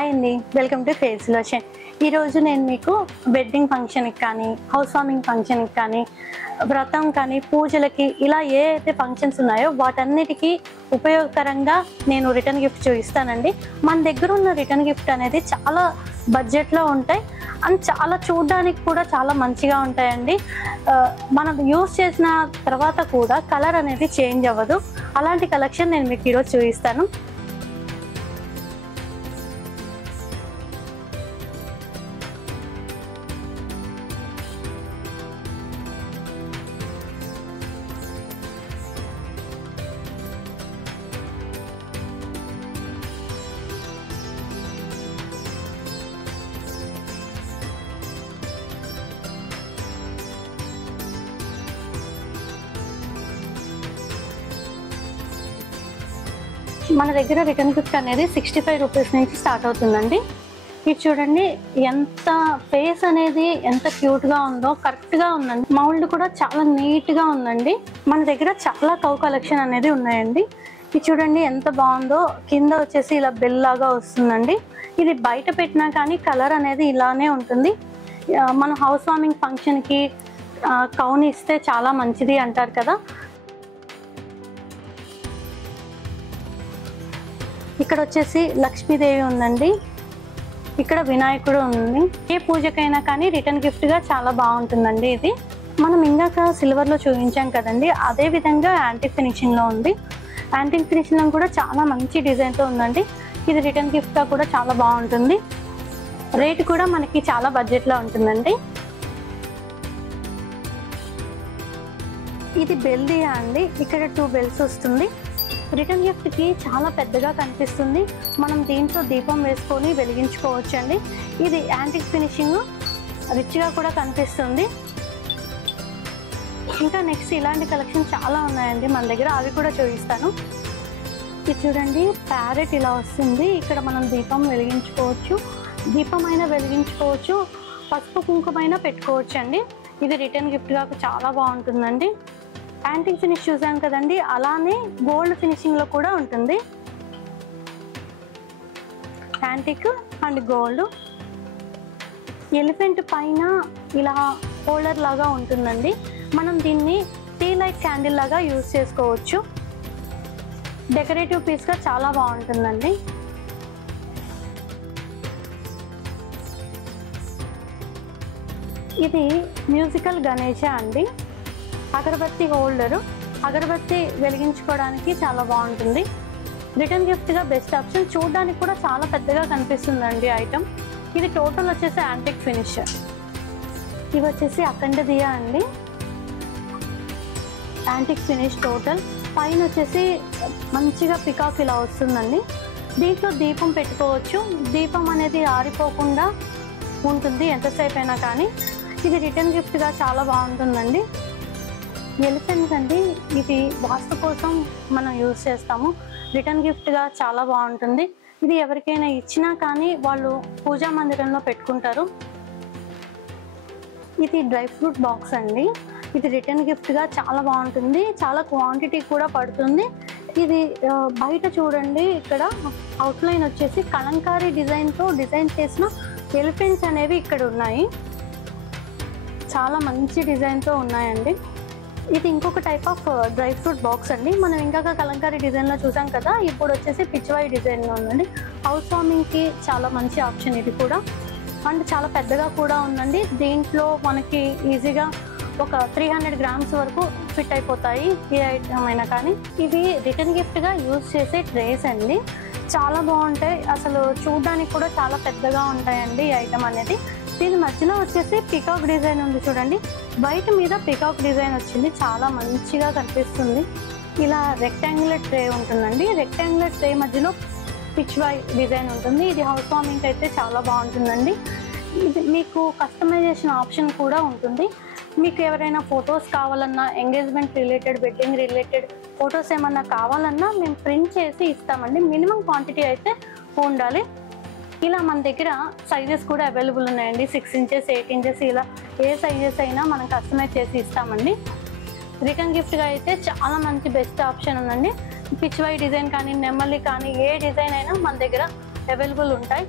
Hi అండి, welcome to face lotion. ఈరోజు నేను మీకు వెడ్డింగ్ ఫంక్షన్కి కానీ, హౌస్ వార్మింగ్ ఫంక్షన్కి కానీ, వ్రతం కానీ, పూజలకి ఇలా ఏ అయితే ఫంక్షన్స్ ఉన్నాయో వాటన్నిటికీ ఉపయోగకరంగా నేను రిటర్న్ గిఫ్ట్ చూపిస్తానండి. మన దగ్గర ఉన్న రిటర్న్ గిఫ్ట్ అనేది చాలా బడ్జెట్లో ఉంటాయి అండ్ చాలా చూడడానికి కూడా చాలా మంచిగా ఉంటాయండి. మనం యూస్ చేసిన తర్వాత కూడా కలర్ అనేది చేంజ్ అవ్వదు. అలాంటి కలెక్షన్ నేను మీకు ఈరోజు చూపిస్తాను. మన దగ్గర రిటర్న్ గిఫ్ట్ అనేది 65 రూపీస్ నుంచి స్టార్ట్ అవుతుందండి. ఇది చూడండి, ఎంత ఫేస్ అనేది ఎంత క్యూట్గా ఉందో, కరెక్ట్గా ఉందండి. మౌల్డ్ కూడా చాలా నీట్గా ఉందండి. మన దగ్గర చాలా కౌ కలెక్షన్ అనేది ఉన్నాయండి. ఇది చూడండి ఎంత బాగుందో. కింద వచ్చేసి ఇలా బెల్ లాగా వస్తుందండి. ఇది బయట పెట్టినా కానీ కలర్ అనేది ఇలానే ఉంటుంది. మన హౌస్ వార్మింగ్ ఫంక్షన్కి కౌని ఇస్తే చాలా మంచిది అంటారు కదా. ఇక్కడ వచ్చేసి లక్ష్మీదేవి ఉందండి, ఇక్కడ వినాయకుడు ఉంది. ఏ పూజకైనా కానీ రిటర్న్ గిఫ్ట్గా చాలా బాగుంటుందండి. ఇది మనం ఇందాక సిల్వర్లో చూపించాం కదండి, అదే విధంగా యాంటిక్ ఫినిషింగ్లో ఉంది. యాంటిక్ ఫినిషింగ్లో కూడా చాలా మంచి డిజైన్తో ఉందండి. ఇది రిటర్న్ గిఫ్ట్గా కూడా చాలా బాగుంటుంది. రేట్ కూడా మనకి చాలా బడ్జెట్లో ఉంటుందండి. ఇది బెల్ దియా అండి, ఇక్కడ 2 బెల్స్ వస్తుంది. రిటర్న్ గిఫ్ట్కి చాలా పెద్దగా కనిపిస్తుంది. మనం దీంట్లో దీపం వేసుకొని వెలిగించుకోవచ్చు అండి. ఇది యాంటిక్ ఫినిషింగ్, రిచ్గా కూడా కనిపిస్తుంది. ఇంకా నెక్స్ట్ ఇలాంటి కలెక్షన్ చాలా ఉన్నాయండి మన దగ్గర, అవి కూడా చూపిస్తాను. ఇది చూడండి, ప్యారెట్ ఇలా వస్తుంది. ఇక్కడ మనం దీపం వెలిగించుకోవచ్చు, దీపం అయినా వెలిగించుకోవచ్చు, పసుపు కుంకుమైనా పెట్టుకోవచ్చు అండి. ఇది రిటర్న్ గిఫ్ట్గా చాలా బాగుంటుందండి. యాంటిక్ ఫినిష్ చూసాం కదండి, అలానే గోల్డ్ ఫినిషింగ్లో కూడా ఉంటుంది. Antique and gold. ఎలిఫెంట్ పైన ఇలా హోల్డర్ లాగా ఉంటుందండి. మనం దీన్ని టీ లైట్ క్యాండిల్ లాగా యూజ్ చేసుకోవచ్చు. డెకరేటివ్ పీస్గా చాలా బాగుంటుందండి. ఇది మ్యూజికల్ గణేష అండి. అగరబత్తి హోల్డరు, అగరబత్తి వెలిగించుకోవడానికి చాలా బాగుంటుంది. రిటర్న్ గిఫ్ట్గా బెస్ట్ ఆప్షన్. చూడడానికి కూడా చాలా పెద్దగా కనిపిస్తుందండి ఐటమ్. ఇది టోటల్ వచ్చేసి యాంటిక్ ఫినిష్. ఇవి వచ్చేసి అఖండ దియా అండి, యాంటిక్ ఫినిష్ టోటల్. పైన వచ్చేసి మంచిగా పికాక్ ఇలా వస్తుందండి. దీంట్లో దీపం పెట్టుకోవచ్చు. దీపం అనేది ఆరిపోకుండా ఉంటుంది ఎంతసేపు అయినా కానీ. ఇది రిటర్న్ గిఫ్ట్గా చాలా బాగుంటుందండి. ఎలిఫెంట్స్ అండి, ఇది వాస్తు కోసం మనం యూజ్ చేస్తాము. రిటర్న్ గిఫ్ట్గా చాలా బాగుంటుంది. ఇది ఎవరికైనా ఇచ్చినా కానీ వాళ్ళు పూజా మందిరంలో పెట్టుకుంటారు. ఇది డ్రై ఫ్రూట్ బాక్స్ అండి. ఇది రిటర్న్ గిఫ్ట్గా చాలా బాగుంటుంది, చాలా క్వాంటిటీ కూడా పడుతుంది. ఇది బయట చూడండి, ఇక్కడ అవుట్లైన్ వచ్చేసి కలంకారీ డిజైన్తో డిజైన్ చేసిన ఎలిఫెంట్స్ అనేవి ఇక్కడ ఉన్నాయి. చాలా మంచి డిజైన్తో ఉన్నాయండి. ఇది ఇంకొక type of dry fruit box అండి. మనం ఇంకా కలంకారీ డిజైన్లో చూసాం కదా, ఇప్పుడు వచ్చేసి పిచ్వాయి డిజైన్లో ఉందండి. హౌస్ వార్మింగ్కి చాలా మంచి ఆప్షన్ ఇది కూడా. అండ్ చాలా పెద్దగా కూడా ఉందండి. దీంట్లో మనకి ఈజీగా ఒక 300 గ్రామ్స్ వరకు ఫిట్ అయిపోతాయి ఏ ఐటమ్ అయినా కానీ. ఇవి రిటర్న్ గిఫ్ట్గా యూజ్ చేసే ట్రేస్ అండి, చాలా బాగుంటాయి. అసలు చూడడానికి కూడా చాలా పెద్దగా ఉంటాయండి ఈ ఐటమ్ అనేది. దీని మధ్యలో వచ్చేసి పికాక్ డిజైన్ ఉంది చూడండి, వైట్ మీద పికాక్ డిజైన్ వచ్చింది, చాలా మంచిగా కనిపిస్తుంది. ఇలా రెక్టాంగులర్ ట్రే ఉంటుందండి. రెక్టాంగులర్ ట్రే మధ్యలో పిచ్వాయ్ డిజైన్ ఉంటుంది. ఇది హౌస్ వార్మింగ్ అయితే చాలా బాగుంటుందండి. ఇది మీకు కస్టమైజేషన్ ఆప్షన్ కూడా ఉంటుంది. మీకు ఎవరైనా ఫొటోస్ కావాలన్నా, engagement related, wedding related photos ఏమన్నా కావాలన్నా మేము ప్రింట్ చేసి ఇస్తామండి. మినిమం క్వాంటిటీ అయితే ఉండాలి. ఇలా మన దగ్గర సైజెస్ కూడా అవైలబుల్ ఉన్నాయండి. 6 ఇంచెస్, 8 ఇంచెస్, ఇలా ఏ సైజెస్ అయినా మనం కస్టమైజ్ చేసి ఇస్తామండి. రిటర్న్ గిఫ్ట్గా అయితే చాలా మంచి బెస్ట్ ఆప్షన్ ఉందండి. పిచ్వాయి డిజైన్ కానీ, నెమలి కానీ, ఏ డిజైన్ అయినా మన దగ్గర అవైలబుల్ ఉంటాయి.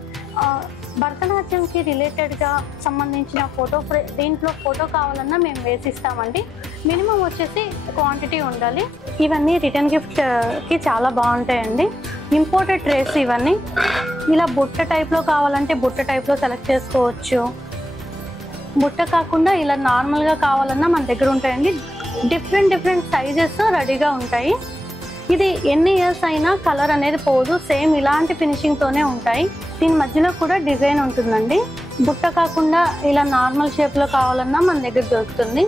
భరతనాట్యంకి రిలేటెడ్గా సంబంధించిన దీంట్లో ఫోటో కావాలన్నా మేము వేసిస్తామండి. మినిమం వచ్చేసి క్వాంటిటీ ఉండాలి. ఇవన్నీ రిటర్న్ గిఫ్ట్కి చాలా బాగుంటాయండి. ఇంపోర్టెడ్ ట్రేస్ ఇవన్నీ. ఇలా బుట్ట టైప్లో కావాలంటే బుట్ట టైప్లో సెలెక్ట్ చేసుకోవచ్చు. బుట్ట కాకుండా ఇలా నార్మల్గా కావాలన్నా మన దగ్గర ఉంటాయండి. డిఫరెంట్ సైజెస్ రెడీగా ఉంటాయి. ఇది ఎన్ని ఇయర్స్ అయినా కలర్ అనేది పోదు. సేమ్ ఇలాంటి ఫినిషింగ్తోనే ఉంటాయి. దీని మధ్యలో కూడా డిజైన్ ఉంటుందండి. బుట్ట కాకుండా ఇలా నార్మల్ షేప్లో కావాలన్నా మన దగ్గర దొరుకుతుంది.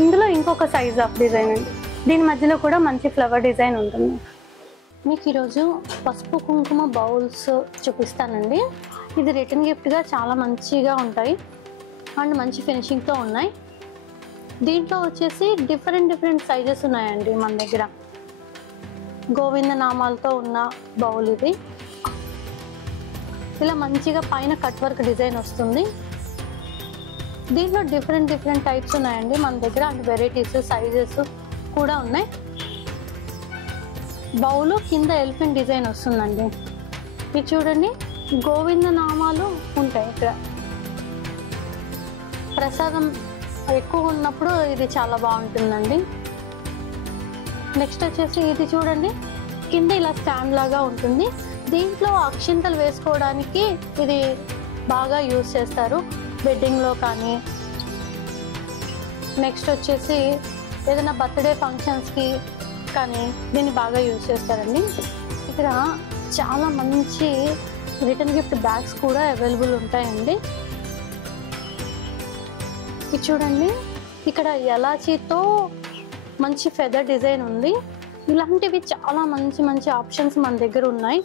ఇందులో ఇంకొక సైజ్ ఆఫ్ డిజైన్ అండి. దీని మధ్యలో కూడా మంచి ఫ్లవర్ డిజైన్ ఉంటుంది. మీకు ఈరోజు పసుపు కుంకుమ బౌల్స్ చూపిస్తానండి. ఇది రిటర్న్ గిఫ్ట్గా చాలా మంచిగా ఉంటాయి అండ్ మంచి ఫినిషింగ్తో ఉన్నాయి. దీంట్లో వచ్చేసి డిఫరెంట్ సైజెస్ ఉన్నాయండి మన దగ్గర. గోవింద నామాలతో ఉన్న బౌల్ ఇది. ఇలా మంచిగా పైన కట్ వర్క్ డిజైన్ వస్తుంది. దీంట్లో డిఫరెంట్ టైప్స్ ఉన్నాయండి మన దగ్గర అండ్ వెరైటీస్ సైజెస్ కూడా ఉన్నాయి. బౌలు కింద ఎలిఫెంట్ డిజైన్ వస్తుందండి. ఇది చూడండి, గోవింద నామాలు ఉంటాయి ఇక్కడ. ప్రసాదం ఎక్కువ ఉన్నప్పుడు ఇది చాలా బాగుంటుందండి. నెక్స్ట్ వచ్చేసి ఇది చూడండి, కింద ఇలా స్టాండ్ లాగా ఉంటుంది. దీంట్లో అక్షింతలు వేసుకోవడానికి ఇది బాగా యూజ్ చేస్తారు, వెడ్డింగ్లో కానీ. నెక్స్ట్ వచ్చేసి ఏదైనా బర్త్డే ఫంక్షన్స్కి కానీ దీన్ని బాగా యూజ్ చేస్తారండి. ఇక్కడ చాలా మంచి రిటర్న్ గిఫ్ట్ బ్యాగ్స్ కూడా అవైలబుల్ ఉంటాయండి. ఇది చూడండి, ఇక్కడ ఎలాచీతో మంచి ఫెదర్ డిజైన్ ఉంది. ఇలాంటివి చాలా మంచి ఆప్షన్స్ మన దగ్గర ఉన్నాయి.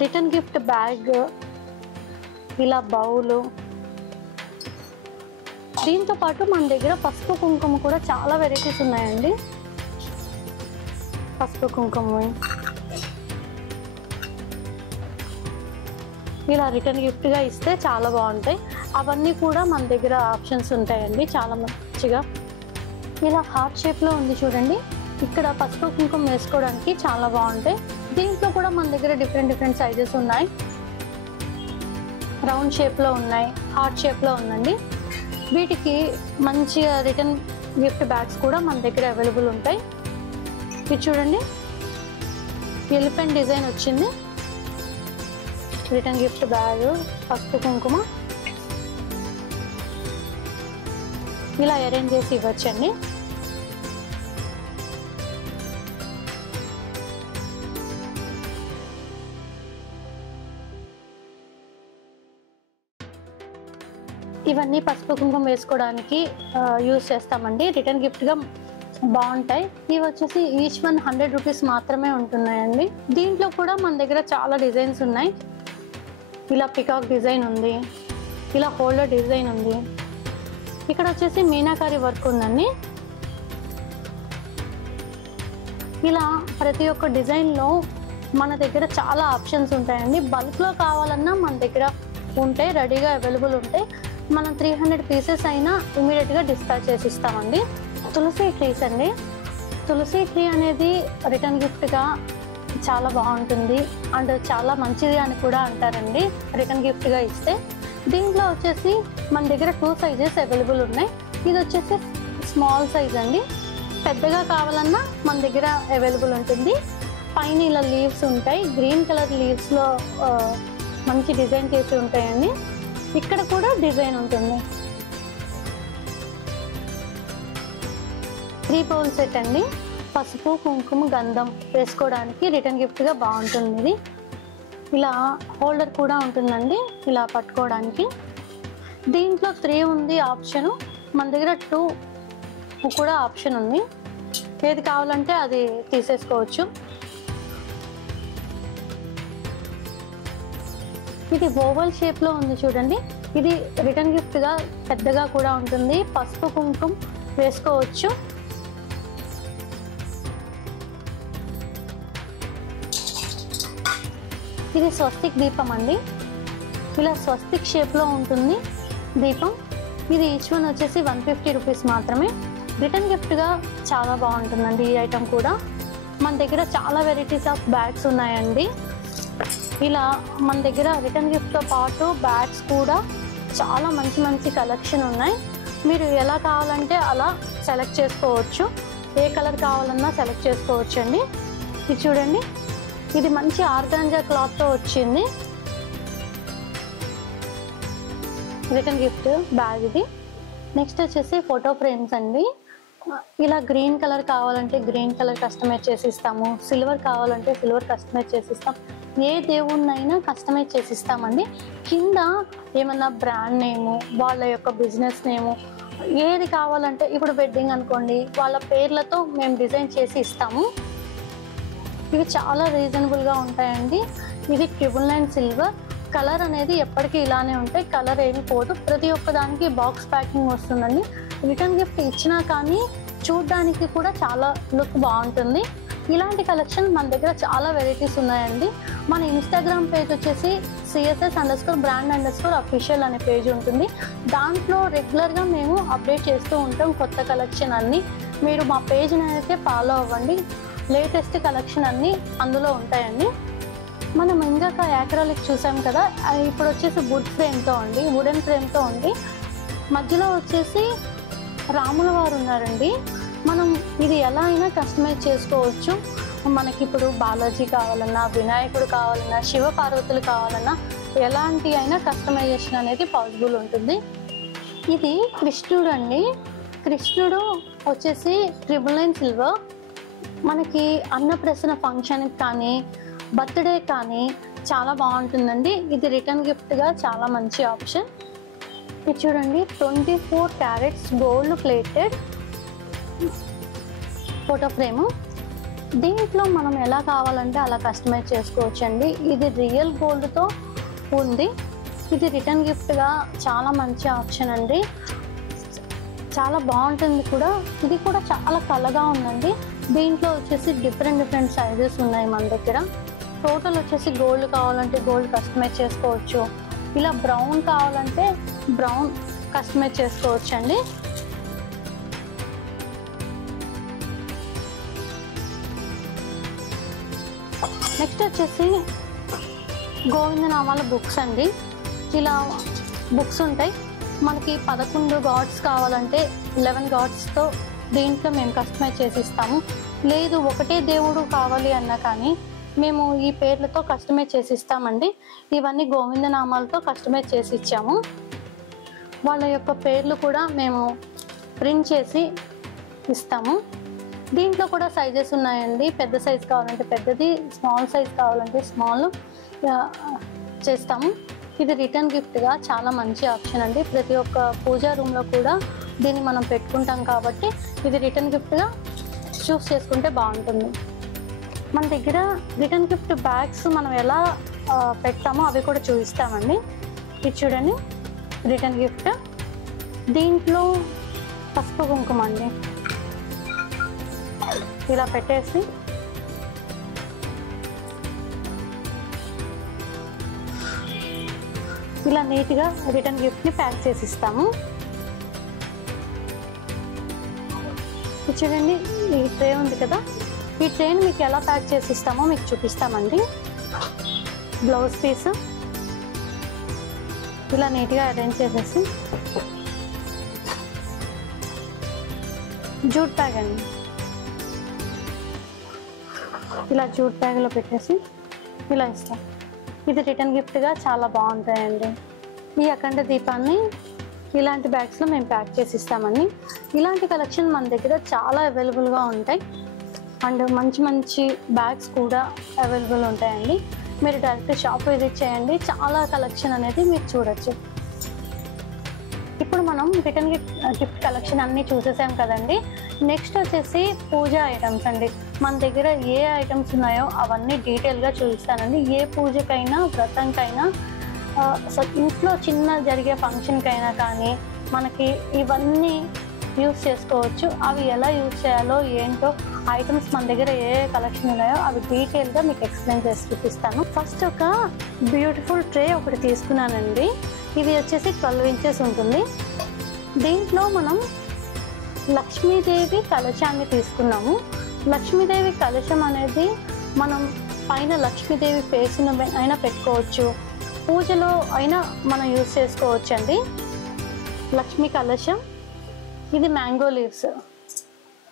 రిటర్న్ గిఫ్ట్ బ్యాగ్, ఇలా బౌలు. దీంతో పాటు మన దగ్గర పసుపు కుంకుమ కూడా చాలా వెరైటీస్ ఉన్నాయండి. పసుపు కుంకుమ ఇలా రిటర్న్ గిఫ్ట్గా ఇస్తే చాలా బాగుంటాయి. అవన్నీ కూడా మన దగ్గర ఆప్షన్స్ ఉంటాయండి చాలా మంచిగా. ఇలా హార్ట్ షేప్లో ఉంది చూడండి, ఇక్కడ పసుపు కుంకుమ వేసుకోవడానికి చాలా బాగుంటాయి. దీంట్లో కూడా మన దగ్గర డిఫరెంట్ సైజెస్ ఉన్నాయి. రౌండ్ షేప్లో ఉన్నాయి, హార్ట్ షేప్లో ఉందండి. వీటికి మంచిగా రిటర్న్ గిఫ్ట్ బ్యాగ్స్ కూడా మన దగ్గర అవైలబుల్ ఉంటాయి. ఇది చూడండి, ఎలిఫెంట్ డిజైన్ వచ్చింది. రిటర్న్ గిఫ్ట్ బ్యాగ్, పసుపు కుంకుమ ఇలా అరేంజ్ చేసి ఇవ్వచ్చండి. ఇవన్నీ పసుపు కుంకుమ వేసుకోవడానికి యూజ్ చేస్తామండి. రిటర్న్ గిఫ్ట్గా బాగుంటాయి. ఇవి వచ్చేసి ఈచ్ వన్ 100 రూపీస్ మాత్రమే ఉంటున్నాయండి. దీంట్లో కూడా మన దగ్గర చాలా డిజైన్స్ ఉన్నాయి. ఇలా పికాక్ డిజైన్ ఉంది, ఇలా హోల్డర్ డిజైన్ ఉంది. ఇక్కడ వచ్చేసి మీనాకారి వర్క్ ఉందండి. ఇలా ప్రతి ఒక్క డిజైన్లో మన దగ్గర చాలా ఆప్షన్స్ ఉంటాయండి. బల్క్లో కావాలన్నా మన దగ్గర ఉంటాయి, రెడీగా అవైలబుల్ ఉంటాయి. మనం 300 పీసెస్ అయినా ఇమీడియట్గా డిస్పాచ్ చేసి ఇస్తామండి. తులసి ట్రీస్ అండి. తులసి ట్రీ అనేది రిటర్న్ గిఫ్ట్గా చాలా బాగుంటుంది అండ్ చాలా మంచిది అని కూడా అంటారండి రిటర్న్ గిఫ్ట్గా ఇస్తే. దీంట్లో వచ్చేసి మన దగ్గర 2 సైజెస్ అవైలబుల్ ఉన్నాయి. ఇది వచ్చేసి స్మాల్ సైజ్ అండి. పెద్దగా కావాలన్నా మన దగ్గర అవైలబుల్ ఉంటుంది. పైన ఇలా లీవ్స్ ఉంటాయి, గ్రీన్ కలర్ లీవ్స్లో మంచి డిజైన్ చేసి ఉంటాయండి. ఇక్కడ కూడా డిజైన్ ఉంటుంది. 3 బౌల్ సెట్ అండి. పసుపు కుంకుమ గంధం వేసుకోవడానికి రిటర్న్ గిఫ్ట్గా బాగుంటుంది. ఇది ఇలా హోల్డర్ కూడా ఉంటుందండి, ఇలా పట్టుకోవడానికి. దీంట్లో 3 ఉంది ఆప్షను. మన దగ్గర 2 కూడా ఆప్షన్ ఉంది. ఏది కావాలంటే అది తీసేసుకోవచ్చు. ఇది ఓవల్ షేప్లో ఉంది చూడండి. ఇది రిటర్న్ గిఫ్ట్గా పెద్దగా కూడా ఉంటుంది. పసుపు కుంకుమ వేసుకోవచ్చు. ఇది స్వస్తిక్ దీపం అండి. ఇలా స్వస్తిక్ షేప్లో ఉంటుంది దీపం. ఇది ఈచ్ వన్ వచ్చేసి 150 రూపీస్ మాత్రమే. రిటర్న్ గిఫ్ట్గా చాలా బాగుంటుందండి ఈ ఐటమ్ కూడా. మన దగ్గర చాలా వెరైటీస్ ఆఫ్ బ్యాగ్స్ ఉన్నాయండి. ఇలా మన దగ్గర రిటర్న్ గిఫ్ట్తో పాటు బ్యాగ్స్ కూడా చాలా మంచి మంచి కలెక్షన్ ఉన్నాయి. మీరు ఎలా కావాలంటే అలా సెలెక్ట్ చేసుకోవచ్చు, ఏ కలర్ కావాలన్నా సెలెక్ట్ చేసుకోవచ్చు అండి. ఇది చూడండి, ఇది మంచి ఆర్గాంజా క్లాత్తో వచ్చింది రిటర్న్ గిఫ్ట్ బ్యాగ్ ఇది. నెక్స్ట్ వచ్చేసి ఫోటో ఫ్రేమ్స్ అండి. ఇలా గ్రీన్ కలర్ కావాలంటే గ్రీన్ కలర్ కస్టమైజ్ చేసిస్తాము, సిల్వర్ కావాలంటే సిల్వర్ కస్టమైజ్ చేసిస్తాం, ఏ దేవుణ్ణైనా కస్టమైజ్ చేసిస్తామండి. కింద ఏమన్నా బ్రాండ్ నేము, వాళ్ళ యొక్క బిజినెస్ నేము, ఏది కావాలంటే ఇప్పుడు వెడ్డింగ్ అనుకోండి, వాళ్ళ పేర్లతో మేము డిజైన్ చేసి ఇస్తాము. ఇవి చాలా రీజనబుల్గా ఉంటాయండి. ఇది 999 సిల్వర్. కలర్ అనేది ఎప్పటికీ ఇలానే ఉంటాయి, కలర్ ఏమి పోదు. ప్రతి ఒక్క దానికి బాక్స్ ప్యాకింగ్ వస్తుందండి. రిటర్న్ గిఫ్ట్ ఇచ్చినా కానీ చూడడానికి కూడా చాలా లుక్ బాగుంటుంది. ఇలాంటి కలెక్షన్ మన దగ్గర చాలా వెరైటీస్ ఉన్నాయండి. మన ఇన్స్టాగ్రామ్ పేజ్ వచ్చేసి CSS_brand_official అనే పేజ్ ఉంటుంది. దాంట్లో రెగ్యులర్గా మేము అప్డేట్ చేస్తూ ఉంటాం కొత్త కలెక్షన్ అన్నీ. మీరు మా పేజ్ని అయితే ఫాలో అవ్వండి, లేటెస్ట్ కలెక్షన్ అన్నీ అందులో ఉంటాయండి. మనం ఇందాక యాక్రాలిక్ చూసాం కదా, ఇప్పుడు వచ్చేసి వుడెన్ ఫ్రేమ్తో ఉంది. మధ్యలో వచ్చేసి రాముల వారు ఉన్నారండి. మనం ఇది ఎలా అయినా కస్టమైజ్ చేసుకోవచ్చు. మనకి ఇప్పుడు బాలాజీ కావాలన్నా, వినాయకుడు కావాలన్నా, శివ పార్వతులు కావాలన్నా ఎలాంటి అయినా కస్టమైజేషన్ అనేది పాసిబుల్ ఉంటుంది. ఇది కృష్ణుడు అండి. కృష్ణుడు వచ్చేసి 999 సిల్వర్. మనకి అన్నప్రసన్న ఫంక్షన్కి కానీ బర్త్డే కానీ చాలా బాగుంటుందండి. ఇది రిటర్న్ గిఫ్ట్గా చాలా మంచి ఆప్షన్. ఇది చూడండి, 24 carats gold plated photo frame. దీంట్లో మనం ఎలా కావాలంటే అలా కస్టమైజ్ చేసుకోవచ్చండి. ఇది రియల్ గోల్డ్తో ఉంది. ఇది రిటర్న్ గిఫ్ట్గా చాలా మంచి ఆప్షన్ అండి, చాలా బాగుంటుంది కూడా. ఇది కూడా చాలా కలగా ఉందండి. దీంట్లో వచ్చేసి డిఫరెంట్ సైజెస్ ఉన్నాయి మన దగ్గర. టోటల్ వచ్చేసి గోల్డ్ కావాలంటే గోల్డ్ కస్టమైజ్ చేసుకోవచ్చు, ఇలా బ్రౌన్ కావాలంటే బ్రౌన్ కస్టమైజ్ చేసుకోవచ్చు అండి. నెక్స్ట్ వచ్చేసి గోవిందనామాల బుక్స్ అండి. ఇలా బుక్స్ ఉంటాయి. మనకి 11 గాడ్స్ కావాలంటే 11 గాడ్స్తో దీంట్లో మేము కస్టమైజ్ చేసి ఇస్తాము. లేదు ఒకటే దేవుడు కావాలి అన్నా కానీ మేము ఈ పేర్లతో కస్టమైజ్ చేసి ఇస్తామండి. ఇవన్నీ గోవిందనామాలతో కస్టమైజ్ చేసి ఇచ్చాము. వాళ్ళ యొక్క పేర్లు కూడా మేము ప్రింట్ చేసి ఇస్తాము. దీంట్లో కూడా సైజెస్ ఉన్నాయండి. పెద్ద సైజ్ కావాలంటే పెద్దది, స్మాల్ సైజ్ కావాలంటే స్మాల్ చేస్తాము. ఇది రిటర్న్ గిఫ్ట్గా చాలా మంచి ఆప్షన్ అండి. ప్రతి ఒక్క పూజా రూమ్లో కూడా దీన్ని మనం పెట్టుకుంటాం కాబట్టి ఇది రిటర్న్ గిఫ్ట్గా చూస్ చేసుకుంటే బాగుంటుంది. మన దగ్గర రిటర్న్ గిఫ్ట్ బ్యాగ్స్ మనం ఎలా పెడతామో అవి కూడా చూపిస్తామండి. ఇది చూడండి, రిటర్న్ గిఫ్ట్. దీంట్లో పసుపు కుంకుమ అండి. ఇలా పెట్టేసి ఇలా నీట్గా రిటర్న్ గిఫ్ట్ని ప్యాక్ చేసి ఇస్తాము. చూడండి, ఈ ట్రే ఉంది కదా, ఈ ట్రేని మీకు ఎలా ప్యాక్ చేసి ఇస్తామో మీకు చూపిస్తామండి. బ్లౌజ్ పీస్ ఇలా నీట్గా అరేంజ్ చేసేసి, జూట్ బ్యాగ్ అండి, ఇలా జూట్ బ్యాగ్లో పెట్టేసి ఇలా ఇస్తాం. ఇది రిటర్న్ గిఫ్ట్గా చాలా బాగుంటాయండి. ఈ అఖండ దీపాన్ని ఇలాంటి బ్యాగ్స్లో మేము ప్యాక్ చేసి ఇస్తామండి. ఇలాంటి కలెక్షన్ మన దగ్గర చాలా అవైలబుల్గా ఉంటాయి అండ్ మంచి మంచి బ్యాగ్స్ కూడా అవైలబుల్ ఉంటాయండి. మీరు డైరెక్ట్ షాప్ విజిట్ చేయండి, చాలా కలెక్షన్ అనేది మీరు చూడొచ్చు. ఇప్పుడు మనం రిటర్న్ గిఫ్ట్ కలెక్షన్ అన్నీ చూసేసాం కదండి. నెక్స్ట్ వచ్చేసి పూజ ఐటమ్స్ అండి. మన దగ్గర ఏ ఐటమ్స్ ఉన్నాయో అవన్నీ డీటెయిల్గా చూపిస్తానండి. ఏ పూజకైనా వ్రతంకైనా ఇంట్లో చిన్న జరిగే ఫంక్షన్కైనా కానీ మనకి ఇవన్నీ యూస్ చేసుకోవచ్చు. అవి ఎలా యూజ్ చేయాలో ఏంటో ఐటమ్స్ మన దగ్గర ఏ కలెక్షన్ ఉన్నాయో అవి డీటెయిల్గా మీకు ఎక్స్ప్లెయిన్ చేసి చూపిస్తాను. ఫస్ట్ ఒక బ్యూటిఫుల్ ట్రే ఒకటి తీసుకున్నానండి. ఇది వచ్చేసి 12 ఇంచెస్ ఉంటుంది. దీంట్లో మనం లక్ష్మీదేవి కలశాన్ని తీసుకున్నాము. లక్ష్మీదేవి కలశం అనేది మనం పైన లక్ష్మీదేవి ఫేస్ అయినా పెట్టుకోవచ్చు, పూజలో అయినా మనం యూజ్ చేసుకోవచ్చు అండి. లక్ష్మీ కలశం. ఇది మ్యాంగో లీవ్స్.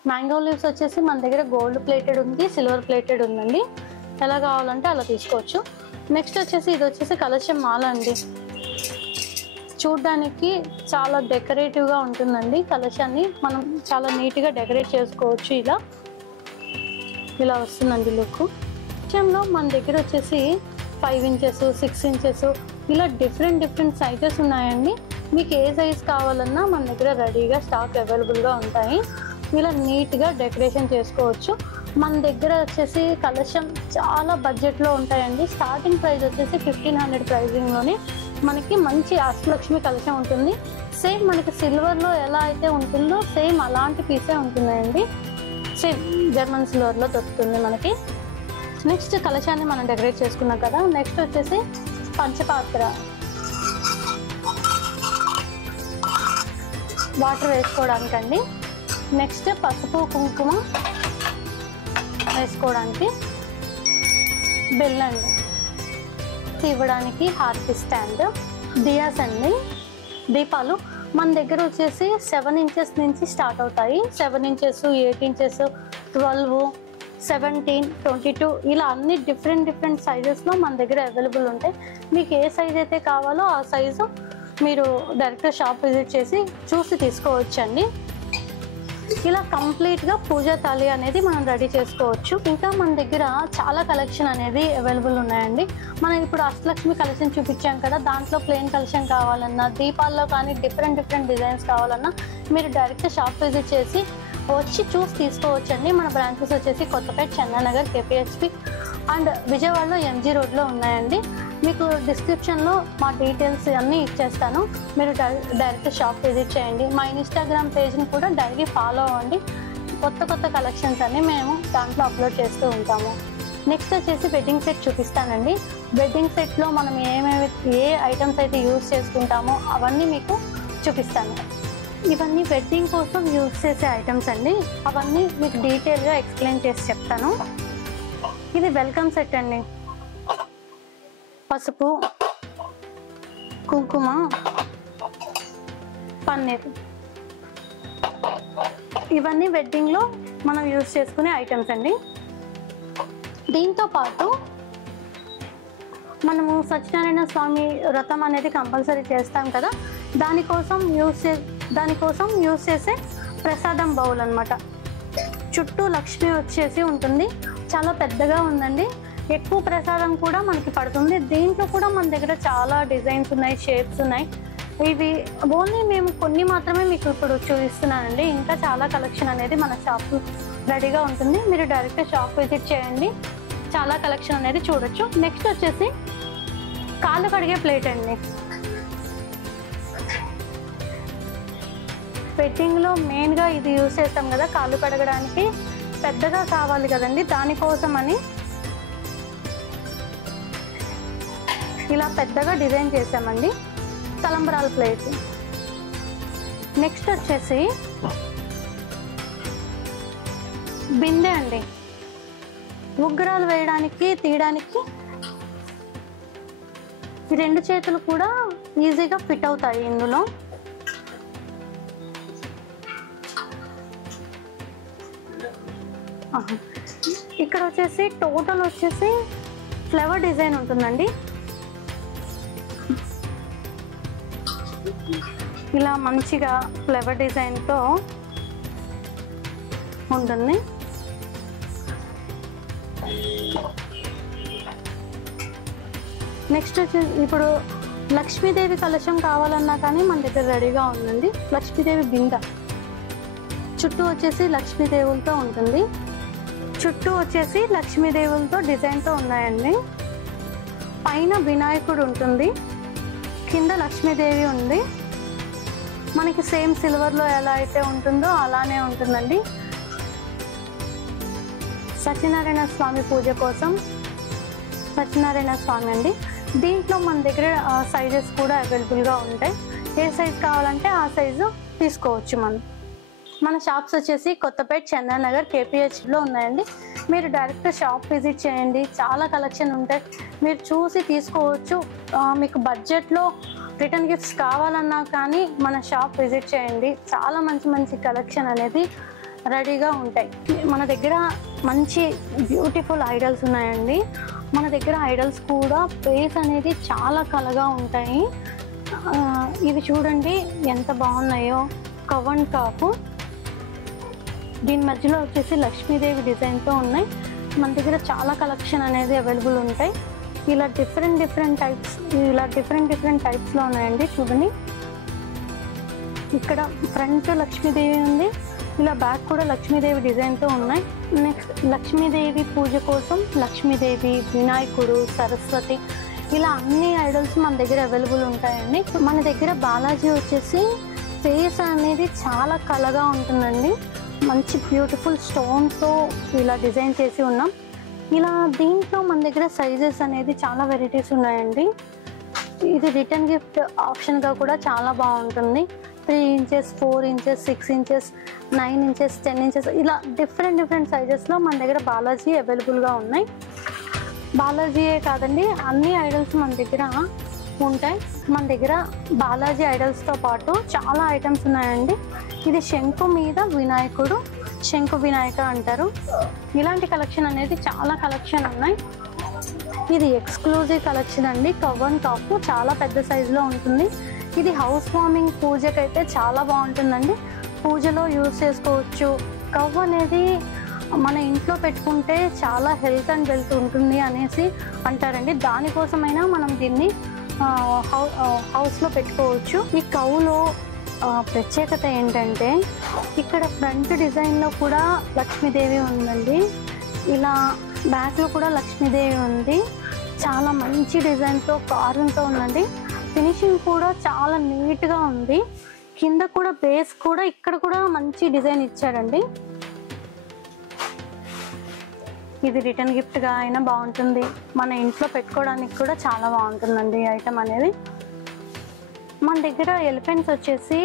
మ్యాంగో లీవ్స్ వచ్చేసి మన దగ్గర గోల్డ్ ప్లేటెడ్ ఉంది, సిల్వర్ ప్లేటెడ్ ఉందండి. ఎలా కావాలంటే అలా తీసుకోవచ్చు. నెక్స్ట్ వచ్చేసి ఇది వచ్చేసి కలశం మాల అండి. చూడ్డానికి చాలా డెకరేటివ్గా ఉంటుందండి. కలశాన్ని మనం చాలా నీట్గా డెకరేట్ చేసుకోవచ్చు. ఇలా వస్తుందండి లుక్. కలశంలో మన దగ్గర వచ్చేసి 5 ఇంచెస్, 6 ఇంచెస్ ఇలా డిఫరెంట్ సైజెస్ ఉన్నాయండి. మీకు ఏ సైజ్ కావాలన్నా మన దగ్గర రెడీగా స్టాక్ అవైలబుల్గా ఉంటాయి. ఇలా నీట్గా డెకరేషన్ చేసుకోవచ్చు. మన దగ్గర వచ్చేసి కలశం చాలా బడ్జెట్లో ఉంటాయండి. స్టార్టింగ్ ప్రైస్ వచ్చేసి 1500 ప్రైజింగ్లోనే మనకి మంచి అష్టలక్ష్మి కలశం ఉంటుంది. సేమ్ మనకి సిల్వర్లో ఎలా అయితే ఉంటుందో సేమ్ అలాంటి పీసే ఉంటుందండి. సేమ్ జర్మన్ సిల్వర్లో దొరుకుతుంది మనకి. నెక్స్ట్ కలశాన్ని మనం డెకరేట్ చేసుకున్నాం కదా. నెక్స్ట్ వచ్చేసి పంచపాత్ర, వాటర్ వేసుకోవడానికండి. నెక్స్ట్ పసుపు కుంకుమ వేసుకోవడానికి, బెల్లండి ఇవ్వడానికి, హారతి స్టాండ్, దియాస్ అండి. దీపాలు మన దగ్గర వచ్చేసి 7 ఇంచెస్ నుంచి స్టార్ట్ అవుతాయి. 7 ఇంచెస్, 8 ఇంచెస్, 12, 17, 22 ఇలా అన్ని డిఫరెంట్ సైజెస్లో మన దగ్గర అవైలబుల్ ఉంటాయి. మీకు ఏ సైజ్ అయితే కావాలో ఆ సైజు మీరు డైరెక్ట్ షాప్ విజిట్ చేసి చూసి తీసుకోవచ్చండి. ఇలా కంప్లీట్గా పూజా థాలి అనేది మనం రెడీ చేసుకోవచ్చు. ఇంకా మన దగ్గర చాలా కలెక్షన్ అనేది అవైలబుల్ ఉన్నాయండి. మనం ఇప్పుడు అష్టలక్ష్మి కలెక్షన్ చూపించాం కదా, దాంట్లో ప్లెయిన్ కలెక్షన్ కావాలన్నా, దీపాల్లో కానీ డిఫరెంట్ డిజైన్స్ కావాలన్నా మీరు డైరెక్ట్ షాప్ విజిట్ చేసి వచ్చి చూసి తీసుకోవచ్చండి. మన బ్రాంచెస్ వచ్చేసి కొత్తపేట, చెన్నైనగర్, కేపీహెచ్పి అండ్ విజయవాడలో ఎంజీ రోడ్లో ఉన్నాయండి. మీకు డిస్క్రిప్షన్లో మా డీటెయిల్స్ అన్నీ ఇచ్చేస్తాను. మీరు డైరెక్ట్ షాప్ విజిట్ చేయండి. మా ఇన్స్టాగ్రామ్ పేజ్ని కూడా డైలీ ఫాలో అవ్వండి. కొత్త కలెక్షన్స్ అన్నీ మేము దాంట్లో అప్లోడ్ చేస్తూ ఉంటాము. నెక్స్ట్ వచ్చేసి వెడ్డింగ్ సెట్ చూపిస్తానండి. వెడ్డింగ్ సెట్లో మనం ఏ ఐటమ్స్ అయితే యూజ్ చేసుకుంటామో అవన్నీ మీకు చూపిస్తాను. ఇవన్నీ వెడ్డింగ్ కోసం యూజ్ చేసే ఐటమ్స్ అండి. అవన్నీ మీకు డీటెయిల్గా ఎక్స్ప్లెయిన్ చేసి చెప్తాను. ఇది వెల్కమ్ సెట్ అండి. పసుపు, కుంకుమ, పన్నీర్ ఇవన్నీ వెడ్డింగ్లో మనం యూజ్ చేసుకునే ఐటమ్స్ అండి. దీంతో పాటు మనము సత్యనారాయణ స్వామి వ్రతం అనేది కంపల్సరీ చేస్తాం కదా, దానికోసం యూజ్ చేసే ప్రసాదం బౌల్ అన్నమాట. చుట్టూ లక్ష్మి వచ్చేసి ఉంటుంది. చాలా పెద్దగా ఉందండి. ఎక్కువ ప్రసాదం కూడా మనకి పడుతుంది. దీంట్లో కూడా మన దగ్గర చాలా డిజైన్స్ ఉన్నాయి, షేప్స్ ఉన్నాయి. ఇవి ఓన్లీ మేము కొన్ని మాత్రమే మీకు ఇప్పుడు చూపిస్తున్నానండి. ఇంకా చాలా కలెక్షన్ అనేది మన షాప్ రెడీగా ఉంటుంది. మీరు డైరెక్ట్ షాప్ విజిట్ చేయండి, చాలా కలెక్షన్ అనేది చూడొచ్చు. నెక్స్ట్ వచ్చేసి కాళ్ళు కడిగే ప్లేట్ అండి. వెడ్డింగ్లో మెయిన్గా ఇది యూజ్ చేస్తాం కదా, కాళ్ళు కడగడానికి పెద్దగా కావాలి కదండి, దానికోసం అని ఇలా పెద్దగా డిజైన్ చేసామండి. తలంబరాల ప్లేట్. నెక్స్ట్ వచ్చేసి బిందె అండి. ఉగ్రాలు వేయడానికి, తీయడానికి ఈ 2 చేతులు కూడా ఈజీగా ఫిట్ అవుతాయి ఇందులో. ఇక్కడ వచ్చేసి టోటల్ వచ్చేసి ఫ్లవర్ డిజైన్ ఉంటుందండి. ఇలా మంచిగా ఫ్లవర్ డిజైన్తో ఉంటుంది. నెక్స్ట్ వచ్చేసి ఇప్పుడు లక్ష్మీదేవి కలశం కావాలన్నా కానీ మన దగ్గర రెడీగా ఉందండి. లక్ష్మీదేవి బింద చుట్టూ వచ్చేసి లక్ష్మీదేవులతో ఉంటుంది. చుట్టూ వచ్చేసి లక్ష్మీదేవులతో డిజైన్తో ఉన్నాయండి. పైన వినాయకుడు ఉంటుంది, కింద లక్ష్మీదేవి ఉంది. మనకి సేమ్ సిల్వర్లో ఎలా అయితే ఉంటుందో అలానే ఉంటుందండి. సత్యనారాయణ స్వామి పూజ కోసం సత్యనారాయణ స్వామి అండి. దీంట్లో మన దగ్గర సైజెస్ కూడా అవైలబుల్గా ఉంటాయి. ఏ సైజ్ కావాలంటే ఆ సైజు తీసుకోవచ్చు మనం. మన షాప్స్ వచ్చేసి కొత్తపేట, చందానగర్, కేపీహెచ్లో ఉన్నాయండి. మీరు డైరెక్ట్ షాప్ విజిట్ చేయండి, చాలా కలెక్షన్ ఉంటాయి, మీరు చూసి తీసుకోవచ్చు. మీకు బడ్జెట్లో రిటర్న్ గిఫ్ట్స్ కావాలన్నా కానీ మన షాప్ విజిట్ చేయండి, చాలా మంచి మంచి కలెక్షన్ అనేది రెడీగా ఉంటాయి. మన దగ్గర మంచి బ్యూటిఫుల్ ఐడల్స్ ఉన్నాయండి. మన దగ్గర ఐడల్స్ కూడా ఫేస్ అనేది చాలా కలగా ఉంటాయి. ఇవి చూడండి ఎంత బాగున్నాయో, కవ్ అండ్ కాపు. దీని మధ్యలో వచ్చేసి లక్ష్మీదేవి డిజైన్తో ఉన్నాయి. మన దగ్గర చాలా కలెక్షన్ అనేది అవైలబుల్ ఉంటాయి. ఇలా డిఫరెంట్ టైప్స్లో ఉన్నాయండి. చూడండి, ఇక్కడ ఫ్రంట్ లక్ష్మీదేవి ఉంది, ఇలా బ్యాక్ కూడా లక్ష్మీదేవి డిజైన్తో ఉన్నాయి. నెక్స్ట్ లక్ష్మీదేవి పూజ కోసం లక్ష్మీదేవి, వినాయకుడు, సరస్వతి, ఇలా అన్ని ఐడల్స్ మన దగ్గర అవైలబుల్ ఉంటాయండి. మన దగ్గర బాలాజీ వచ్చేసి ఫేస్ అనేది చాలా కలగా ఉంటుందండి. మంచి బ్యూటిఫుల్ స్టోన్తో ఇలా డిజైన్ చేసి ఉన్నాం. ఇలా దీంట్లో మన దగ్గర సైజెస్ అనేది చాలా వెరైటీస్ ఉన్నాయండి. ఇది రిటర్న్ గిఫ్ట్ ఆప్షన్గా కూడా చాలా బాగుంటుంది. 3 inches, 4 inches, 6 inches, 9 inches, 10 inches, ఇలా డిఫరెంట్ సైజెస్లో మన దగ్గర బాలాజీ అవైలబుల్గా ఉన్నాయి. బాలాజీయే కాదండి, అన్ని ఐడల్స్ మన దగ్గర ఉంటాయి. మన దగ్గర బాలాజీ ఐడల్స్తో పాటు చాలా ఐటమ్స్ ఉన్నాయండి. ఇది శంకు మీద వినాయకుడు, శంకు వినాయక అంటారు. ఇలాంటి కలెక్షన్ అనేది చాలా కలెక్షన్ ఉన్నాయి. ఇది ఎక్స్క్లూజివ్ కలెక్షన్ అండి. కవ్ అండ్ కాపు చాలా పెద్ద సైజులో ఉంటుంది. ఇది హౌస్ వార్మింగ్ పూజకైతే చాలా బాగుంటుందండి, పూజలో యూజ్ చేసుకోవచ్చు. కవ్ అనేది మన ఇంట్లో పెట్టుకుంటే చాలా హెల్త్ అండ్ వెల్త్ ఉంటుంది అనేసి అంటారండి. దానికోసమైనా మనం దీన్ని హౌస్లో పెట్టుకోవచ్చు. ఈ కవ్లో ప్రత్యేకత ఏంటంటే ఇక్కడ ఫ్రంట్ డిజైన్లో కూడా లక్ష్మీదేవి ఉందండి, ఇలా బ్యాక్లో కూడా లక్ష్మీదేవి ఉంది. చాలా మంచి డిజైన్తో కార్వింగ్తో ఉందండి. ఫినిషింగ్ కూడా చాలా నీట్గా ఉంది. కింద కూడా బేస్ కూడా ఇక్కడ కూడా మంచి డిజైన్ ఇచ్చారండి. ఇది రిటర్న్ గిఫ్ట్గా అయినా బాగుంటుంది, మన ఇంట్లో పెట్టుకోవడానికి కూడా చాలా బాగుంటుందండి ఈ ఐటమ్ అనేది. మన దగ్గర ఎలిఫెంట్స్ వచ్చేసి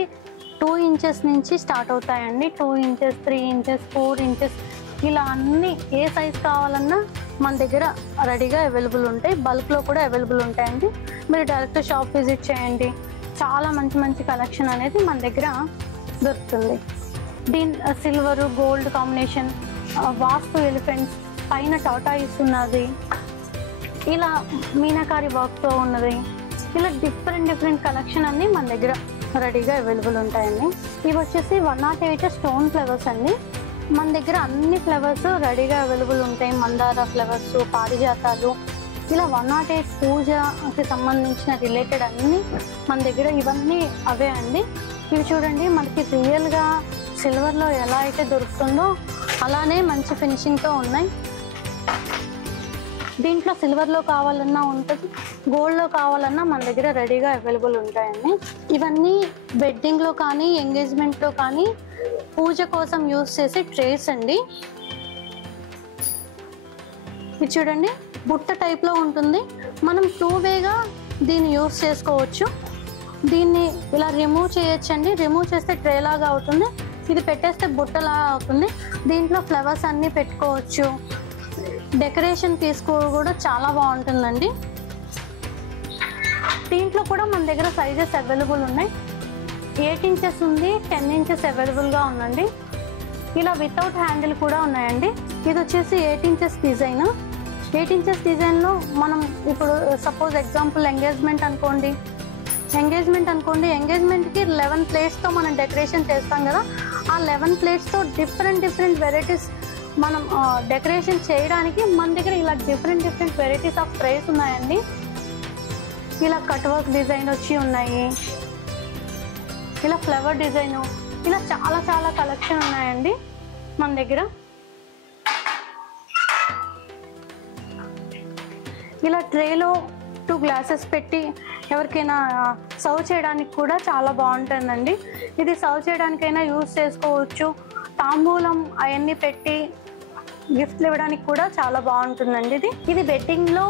2 ఇంచెస్ నుంచి స్టార్ట్ అవుతాయండి. 2 ఇంచెస్, 3 ఇంచెస్, 4 ఇంచెస్, ఇలా అన్ని ఏ సైజ్ కావాలన్నా మన దగ్గర రెడీగా అవైలబుల్ ఉంటాయి. బల్క్లో కూడా అవైలబుల్ ఉంటాయండి. మీరు డైరెక్ట్ షాప్ విజిట్ చేయండి, చాలా మంచి కలెక్షన్ అనేది మన దగ్గర దొరుకుతుంది. దీని సిల్వరు, గోల్డ్ కాంబినేషన్, వాస్తు ఎలిఫెంట్స్, పైన టాటా ఇస్తున్నది, ఇలా మీనాకారి వర్క్తో ఉన్నది, ఇలా డిఫరెంట్ కలెక్షన్ అన్నీ మన దగ్గర రెడీగా అవైలబుల్ ఉంటాయండి. ఇవి వచ్చేసి 108 స్టోన్ ఫ్లవర్స్ అండి. మన దగ్గర అన్ని ఫ్లవర్స్ రెడీగా అవైలబుల్ ఉంటాయి. మందార ఫ్లవర్స్, పారిజాతాలు, ఇలా 108 పూజకి సంబంధించిన రిలేటెడ్ అన్నీ మన దగ్గర ఇవన్నీ అవే అండి. ఇవి చూడండి, మనకి రియల్గా సిల్వర్లో ఎలా అయితే దొరుకుతుందో అలానే మంచి ఫినిషింగ్తో ఉన్నాయి. దీంట్లో సిల్వర్లో కావాలన్నా ఉంటుంది, గోల్డ్లో కావాలన్నా మన దగ్గర రెడీగా అవైలబుల్ ఉంటాయండి. ఇవన్నీ వెడ్డింగ్లో కానీ ఎంగేజ్మెంట్లో కానీ పూజ కోసం యూజ్ చేసే ట్రేస్ అండి. ఇది చూడండి, బుట్ట టైప్లో ఉంటుంది. మనం 2 వేగా దీన్ని యూజ్ చేసుకోవచ్చు. దీన్ని ఇలా రిమూవ్ చేయొచ్చండి. రిమూవ్ చేస్తే ట్రే లాగా అవుతుంది, ఇది పెట్టేస్తే బుట్టలాగా అవుతుంది. దీంట్లో ఫ్లవర్స్ అన్నీ పెట్టుకోవచ్చు. డెకరేషన్ తీసుకో కూడా చాలా బాగుంటుందండి. దీంట్లో కూడా మన దగ్గర సైజెస్ అవైలబుల్ ఉన్నాయి. 8 ఇంచెస్ ఉంది, 10 ఇంచెస్ అవైలబుల్గా ఉందండి. ఇలా వితౌట్ హ్యాండిల్ కూడా ఉన్నాయండి. ఇది వచ్చేసి 8 ఇంచెస్ డిజైన్. 8 ఇంచెస్ డిజైన్లో మనం ఇప్పుడు సపోజ్ ఎగ్జాంపుల్ ఎంగేజ్మెంట్ అనుకోండి, ఎంగేజ్మెంట్కి 11 ప్లేట్స్తో మనం డెకరేషన్ చేస్తాం కదా, ఆ 11 ప్లేట్స్తో డిఫరెంట్ వెరైటీస్ మనం డెకరేషన్ చేయడానికి మన దగ్గర ఇలా డిఫరెంట్ వెరైటీస్ ఆఫ్ ట్రేస్ ఉన్నాయండి. ఇలా కట్ వర్క్ డిజైన్ వచ్చి ఉన్నాయి, ఇలా ఫ్లవర్ డిజైన్, ఇలా చాలా కలెక్షన్ ఉన్నాయండి మన దగ్గర. ఇలా ట్రేలో 2 గ్లాసెస్ పెట్టి ఎవరికైనా సర్వ్ చేయడానికి కూడా చాలా బాగుంటుందండి. ఇది సర్వ్ చేయడానికైనా యూజ్ చేసుకోవచ్చు. తాంబూలం అవన్నీ పెట్టి గిఫ్ట్లు ఇవ్వడానికి కూడా చాలా బాగుంటుందండి. ఇది వెడ్డింగ్లో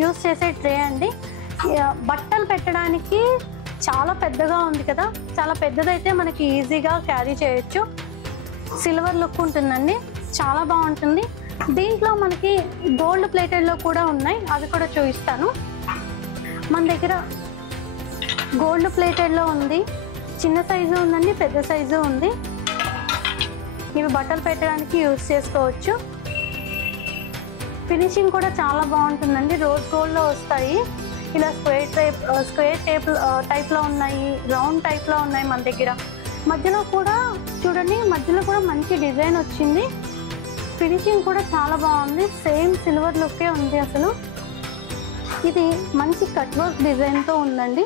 యూజ్ చేసే ట్రే అండి. బట్టలు పెట్టడానికి చాలా పెద్దగా ఉంది కదా, చాలా పెద్దదైతే మనకి ఈజీగా క్యారీ చేయొచ్చు. సిల్వర్ లుక్ ఉంటుందండి, చాలా బాగుంటుంది. దీంట్లో మనకి గోల్డ్ ప్లేటెడ్లో కూడా ఉన్నాయి, అవి కూడా చూపిస్తాను. మన దగ్గర గోల్డ్ ప్లేటెడ్లో ఉంది, చిన్న సైజు ఉందండి, పెద్ద సైజు ఉంది. ఇవి బట్టలు పెట్టడానికి యూజ్ చేసుకోవచ్చు. ఫినిషింగ్ కూడా చాలా బాగుంటుందండి, రోజ్ గోల్డ్లో వస్తాయి. ఇలా స్క్వేర్ టైప్లో ఉన్నాయి, రౌండ్ టైప్లో ఉన్నాయి మన దగ్గర. మధ్యలో కూడా చూడండి, మధ్యలో కూడా మంచి డిజైన్ వచ్చింది. ఫినిషింగ్ కూడా చాలా బాగుంది, సేమ్ సిల్వర్ లుక్కే ఉంది అసలు. ఇది మంచి కట్ వర్క్ డిజైన్తో ఉందండి.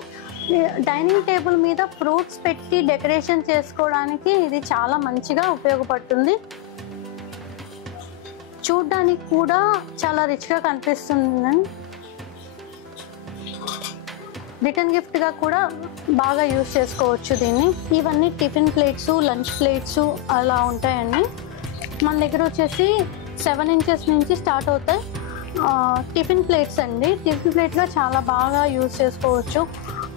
డైనింగ్ టేబుల్ మీద ఫ్రూట్స్ పెట్టి డెకరేషన్ చేసుకోవడానికి ఇది చాలా మంచిగా ఉపయోగపడుతుంది. చూడ్డానికి కూడా చాలా రిచ్గా కనిపిస్తుందండి. రిటర్న్ గిఫ్ట్గా కూడా బాగా యూజ్ చేసుకోవచ్చు దీన్ని. ఇవన్నీ టిఫిన్ ప్లేట్స్, లంచ్ ప్లేట్స్ అలా ఉంటాయండి. మన దగ్గర వచ్చేసి 7 inches నుంచి స్టార్ట్ అవుతాయి టిఫిన్ ప్లేట్స్ అండి. టిఫిన్ ప్లేట్గా చాలా బాగా యూజ్ చేసుకోవచ్చు,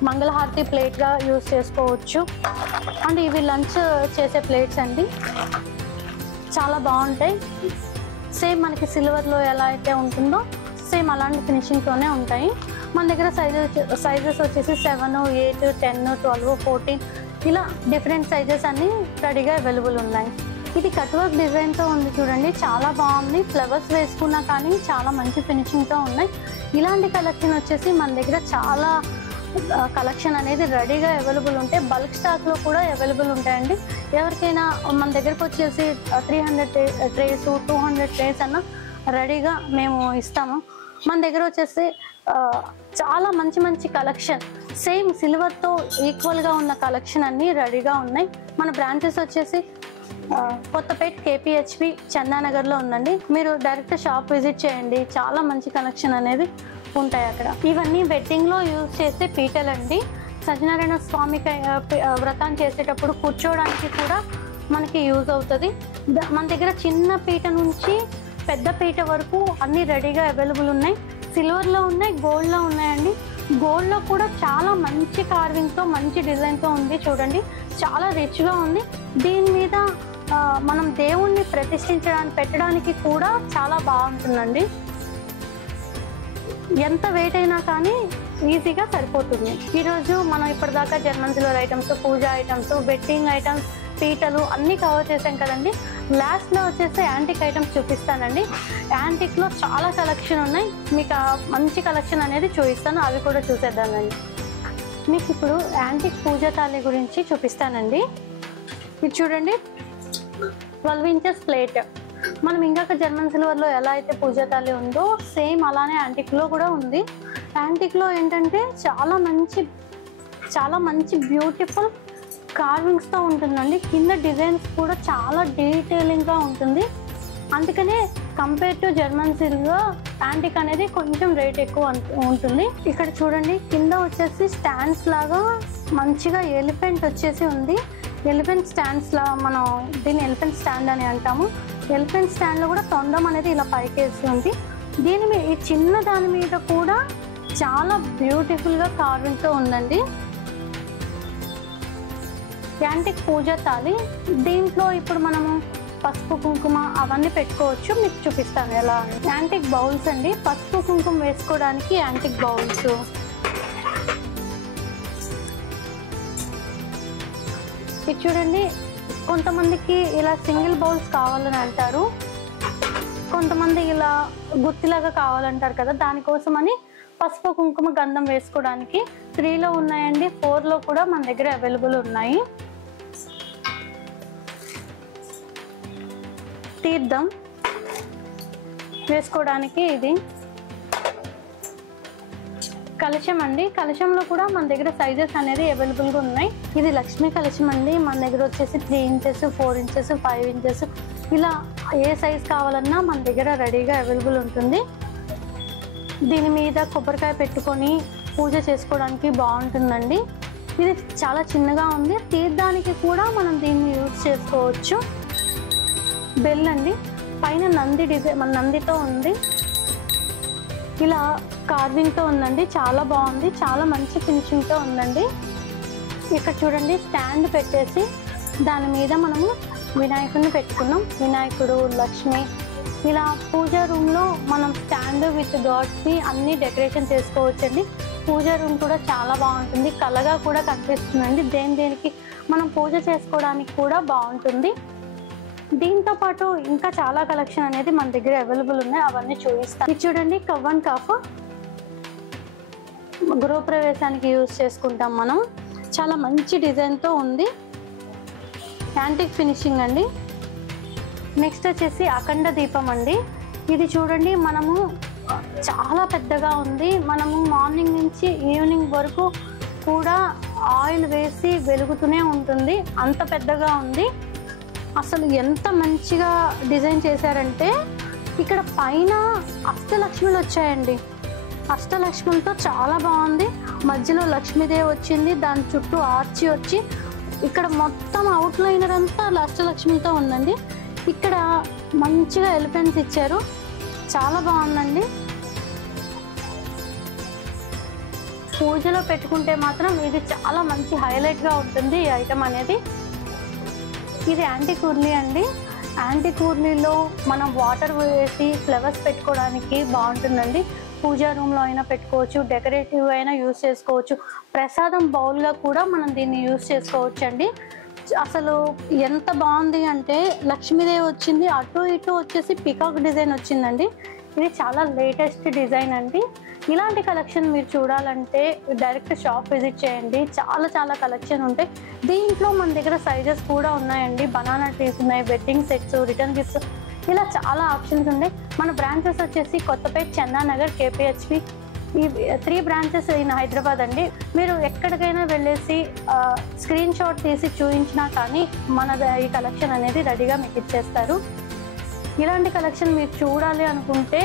మంగళహారతి ప్లేట్గా యూజ్ చేసుకోవచ్చు. అండ్ ఇవి లంచ్ చేసే ప్లేట్స్ అండి, చాలా బాగుంటాయి. సేమ్ మనకి సిల్వర్లో ఎలా అయితే ఉంటుందో సేమ్ అలాంటి ఫినిషింగ్తోనే ఉంటాయి. మన దగ్గర సైజెస్ వచ్చేసి 7, 8, 10, 12, 14 ఇలా డిఫరెంట్ సైజెస్ అన్నీ రెడీగా అవైలబుల్ ఉన్నాయి. ఇది కట్ వర్క్ డిజైన్తో ఉంది చూడండి, చాలా బాగుంది. ఫ్లవర్స్ వేసుకున్నా కానీ చాలా మంచి ఫినిషింగ్తో ఉన్నాయి. ఇలాంటి కలెక్షన్ వచ్చేసి మన దగ్గర చాలా కలెక్షన్ అనేది రెడీగా అవైలబుల్ ఉంటాయి. బల్క్ స్టాక్లో కూడా అవైలబుల్ ఉంటాయండి. ఎవరికైనా మన దగ్గరకు వచ్చేసి 300 ట్రేస్ 200 ట్రేస్ అన్న రెడీగా మేము ఇస్తాము. మన దగ్గర వచ్చేసి చాలా మంచి మంచి కలెక్షన్, సేమ్ సిల్వర్తో ఈక్వల్గా ఉన్న కలెక్షన్ అన్నీ రెడీగా ఉన్నాయి. మన బ్రాంచెస్ వచ్చేసి కొత్తపేట KPHP చందానగర్లో ఉందండి. మీరు డైరెక్ట్ షాప్ విజిట్ చేయండి, చాలా మంచి కలెక్షన్ అనేది ఉంటాయి అక్కడ. ఇవన్నీ వెడ్డింగ్లో యూజ్ చేసే పీటలండి. సత్యనారాయణ స్వామికి వ్రతం చేసేటప్పుడు కూర్చోవడానికి కూడా మనకి యూజ్ అవుతుంది. మన దగ్గర చిన్న పీట నుంచి పెద్ద పీట వరకు అన్నీ రెడీగా అవైలబుల్ ఉన్నాయి. సిల్వర్లో ఉన్నాయి, గోల్డ్లో ఉన్నాయండి. గోల్డ్లో కూడా చాలా మంచి కార్వింగ్తో మంచి డిజైన్తో ఉంది చూడండి, చాలా రిచ్గా ఉంది. దీని మీద మనం దేవుణ్ణి పెట్టడానికి కూడా చాలా బాగుంటుందండి. ఎంత వెయిట్ అయినా కానీ ఈజీగా సరిపోతుంది. ఈరోజు మనం ఇప్పటిదాకా జర్మన్ సిల్వర్ ఐటమ్స్, పూజ ఐటమ్స్, బెట్టింగ్ ఐటమ్స్, పీటలు అన్నీ కవర్ చేసాం కదండి. లాస్ట్లో వచ్చేసి యాంటిక్ ఐటమ్స్ చూపిస్తానండి. యాంటిక్లో చాలా కలెక్షన్ ఉన్నాయి, మీకు మంచి కలెక్షన్ అనేది చూపిస్తాను, అవి కూడా చూసేద్దామండి. మీకు ఇప్పుడు యాంటిక్ పూజ తాళి గురించి చూపిస్తానండి. ఇది చూడండి, 12 inches ప్లేట్. మనం ఇంకొక జర్మన్ సిల్వర్లో ఎలా అయితే పూజ తాళి ఉందో సేమ్ అలానే యాంటిక్లో కూడా ఉంది. యాంటిక్లో ఏంటంటే చాలా మంచి బ్యూటిఫుల్ కార్వింగ్స్తో ఉంటుందండి. కింద డిజైన్స్ కూడా చాలా డీటెయిలింగ్గా ఉంటుంది. అందుకనే compare to German silver antique అనేది కొంచెం రేట్ ఎక్కువ ఉంటుంది. ఇక్కడ చూడండి, కింద వచ్చేసి స్టాండ్స్ లాగా మంచిగా ఎలిఫెంట్ వచ్చేసి ఉంది. ఎలిఫెంట్ స్టాండ్స్లా మనం దీన్ని ఎలిఫెంట్ స్టాండ్ అని అంటాము. ఎలిఫెంట్ స్టాండ్లో కూడా తొండం అనేది ఇలా పైకేసి ఉంది. దీని మీద ఈ చిన్న దాని మీద కూడా చాలా బ్యూటిఫుల్గా కార్వింగ్తో ఉందండి. యాంటిక్ పూజ తాళి, దీంట్లో ఇప్పుడు మనము పసుపు కుంకుమ అవన్నీ పెట్టుకోవచ్చు. మీకు చూపిస్తాను ఎలా. యాంటిక్ బౌల్స్ అండి, పసుపు కుంకుమ వేసుకోవడానికి యాంటిక్ బౌల్స్. ఇది చూడండి, కొంతమందికి ఇలా సింగిల్ బౌల్స్ కావాలని అంటారు, కొంతమంది ఇలా గుత్తిలాగా కావాలంటారు కదా, దానికోసమని పసుపు కుంకుమ గంధం వేసుకోవడానికి 3లో ఉన్నాయండి, 4లో కూడా మన దగ్గర అవైలబుల్ ఉన్నాయి. తీర్థం వేసుకోవడానికి ఇది కలశం అండి. కలశంలో కూడా మన దగ్గర సైజెస్ అనేది అవైలబుల్గా ఉన్నాయి. ఇది లక్ష్మీ కలశం అండి. మన దగ్గర వచ్చేసి 3 inches, 4 inches, 5 inches ఇలా ఏ సైజ్ కావాలన్నా మన దగ్గర రెడీగా అవైలబుల్ ఉంటుంది. దీని మీద కొబ్బరికాయ పెట్టుకొని పూజ చేసుకోవడానికి బాగుంటుందండి. ఇది చాలా చిన్నగా ఉంది. తీర్థానికి కూడా మనం దీన్ని యూజ్ చేసుకోవచ్చు. బెల్ అండి, పైన నంది డిజైన్, మన నందితో ఉంది, ఇలా కార్వింగ్తో ఉందండి, చాలా బాగుంది, చాలా మంచి ఫినిషింగ్తో ఉందండి. ఇక్కడ చూడండి, స్టాండ్ పెట్టేసి దాని మీద మనము వినాయకుడిని పెట్టుకున్నాం. వినాయకుడు, లక్ష్మి, ఇలా పూజా రూమ్లో మనం స్టాండ్ విత్ గాడ్స్ని అన్ని డెకరేషన్ చేసుకోవచ్చండి. పూజా రూమ్ కూడా చాలా బాగుంటుంది, కలగా కూడా కనిపిస్తుందండి. దేనికి మనం పూజ చేసుకోవడానికి కూడా బాగుంటుంది. దీంతో పాటు ఇంకా చాలా కలెక్షన్ అనేది మన దగ్గర అవైలబుల్ ఉన్నాయి, అవన్నీ చూపిస్తాను. ఇది చూడండి, కవ్ అండ్ కఫ్ గృహప్రవేశానికి యూజ్ చేసుకుంటాం మనం. చాలా మంచి డిజైన్తో ఉంది, యాంటిక్ ఫినిషింగ్ అండి. నెక్స్ట్ వచ్చేసి అఖండ దీపం అండి. ఇది చూడండి, మనము చాలా పెద్దగా ఉంది. మనము మార్నింగ్ నుంచి ఈవినింగ్ వరకు కూడా ఆయిల్ వేసి వెలుగుతూనే ఉంటుంది, అంత పెద్దగా ఉంది. అసలు ఎంత మంచిగా డిజైన్ చేశారంటే ఇక్కడ పైన అష్టలక్ష్మిలు వచ్చాయండి. అష్టలక్ష్ములతో చాలా బాగుంది. మధ్యలో లక్ష్మీదేవి వచ్చింది, దాని చుట్టూ ఆర్చి వచ్చి ఇక్కడ మొత్తం అవుట్లైనర్ అంతా అష్టలక్ష్మితో ఉందండి. ఇక్కడ మంచిగా ఎలిఫెంట్స్ ఇచ్చారు, చాలా బాగుందండి. పూజలో పెట్టుకుంటే మాత్రం ఇది చాలా మంచి హైలైట్గా ఉంటుంది ఈ ఐటమ్ అనేది. ఇది యాంటిక్ ఉర్లీ అండి. యాంటిక్ ఉర్లీలో మనం వాటర్ వేసి ఫ్లవర్స్ పెట్టుకోవడానికి బాగుంటుందండి. పూజా రూమ్లో అయినా పెట్టుకోవచ్చు, డెకరేటివ్ అయినా యూజ్ చేసుకోవచ్చు. ప్రసాదం బౌల్గా కూడా మనం దీన్ని యూజ్ చేసుకోవచ్చు అండి. అసలు ఎంత బాగుంది అంటే లక్ష్మీదేవి వచ్చింది, అటు ఇటు వచ్చేసి పికాక్ డిజైన్ వచ్చిందండి. ఇది చాలా లేటెస్ట్ డిజైన్ అండి. ఇలాంటి కలెక్షన్ మీరు చూడాలంటే డైరెక్ట్ షాప్ విజిట్ చేయండి, చాలా కలెక్షన్ ఉంటాయి. దీంట్లో మన దగ్గర సైజెస్ కూడా ఉన్నాయండి. బనానా ట్రీస్ ఉన్నాయి, వెడ్డింగ్ సెట్స్, రిటర్న్ గిఫ్ట్స్, ఇలా చాలా ఆప్షన్స్ ఉన్నాయి. మన బ్రాంచెస్ వచ్చేసి కొత్తపేట, చందానగర్, కేపీహెచ్పి, ఈ 3 బ్రాంచెస్ ఇన్ హైదరాబాద్ అండి. మీరు ఎక్కడికైనా వెళ్ళేసి స్క్రీన్ షాట్ తీసి చూపించినా కానీ మన ఈ కలెక్షన్ అనేది రెడీగా మీకు ఇచ్చేస్తారు. ఇలాంటి కలెక్షన్ మీరు చూడాలి అనుకుంటే